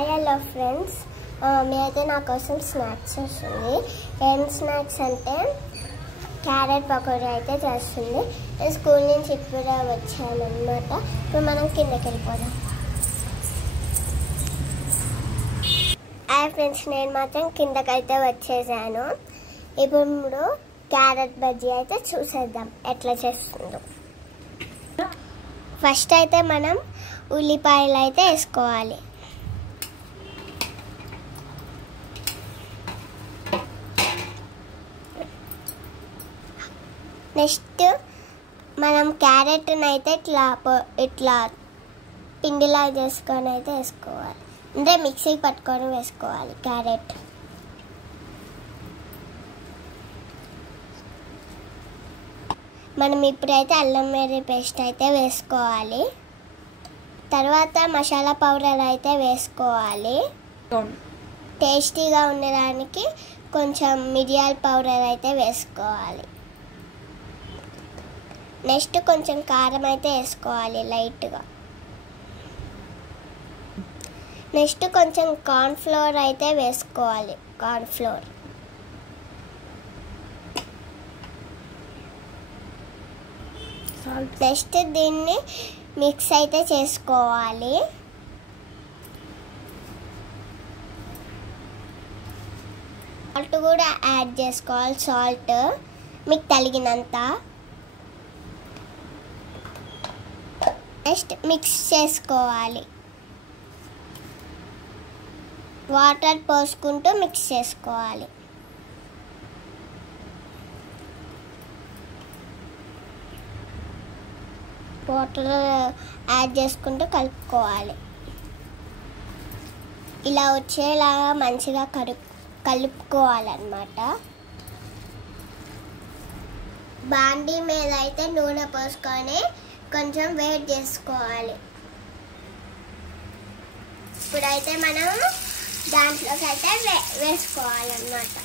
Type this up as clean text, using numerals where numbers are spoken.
Hello friends, మీ అయితే నా కోసం స్నాక్స్ వస్తుంది. ఏం స్నాక్స్ అంటే క్యారెట్ పకోడీ అయితే చేస్తుంది. నేను స్కూల్ నుంచి ఇప్పుడే వచ్చాను అన్నమాట. ఇప్పుడు మనం కిందకి వెళ్ళిపోదాం. ఫ్రెండ్స్, నేను మాత్రం కిందకైతే వచ్చేసాను. ఇప్పుడు క్యారెట్ బజ్జీ అయితే చూసేద్దాం ఎట్లా చేస్తుందో. ఫస్ట్ అయితే మనం ఉల్లిపాయలు అయితే వేసుకోవాలి. నెక్స్ట్ మనం క్యారెట్ని అయితే ఇట్లా పిండిలా చేసుకొని అయితే వేసుకోవాలి. అంటే మిక్సీకి పట్టుకొని వేసుకోవాలి క్యారెట్. మనం ఇప్పుడైతే అల్లం వెల్లుల్లి పేస్ట్ అయితే వేసుకోవాలి. తర్వాత మసాలా పౌడర్ అయితే వేసుకోవాలి. టేస్టీగా ఉండడానికి కొంచెం మిరియాల పౌడర్ అయితే వేసుకోవాలి. నెక్స్ట్ కొంచెం కారం అయితే వేసుకోవాలి లైట్గా. నెక్స్ట్ కొంచెం కార్న్ ఫ్లోర్ అయితే వేసుకోవాలి. Corn flour. నెక్స్ట్ దీన్ని మిక్స్ అయితే చేసుకోవాలి. సాల్ట్ కూడా యాడ్ చేసుకోవాలి. సాల్ట్ మీకు తగినంత. నెక్స్ట్ మిక్స్ చేసుకోవాలి. వాటర్ పోసుకుంటూ మిక్స్ చేసుకోవాలి. వాటర్ యాడ్ చేసుకుంటూ కలుపుకోవాలి. ఇలా వచ్చేలాగా మంచిగా కలుపుకోవాలన్నమాట. బాండీ మీద అయితే నూనె పోసుకొని కొంచెం వేడి చేసుకోవాలి. ఇప్పుడైతే మనం దాంట్లోకి అయితే వేసుకోవాలన్నమాట.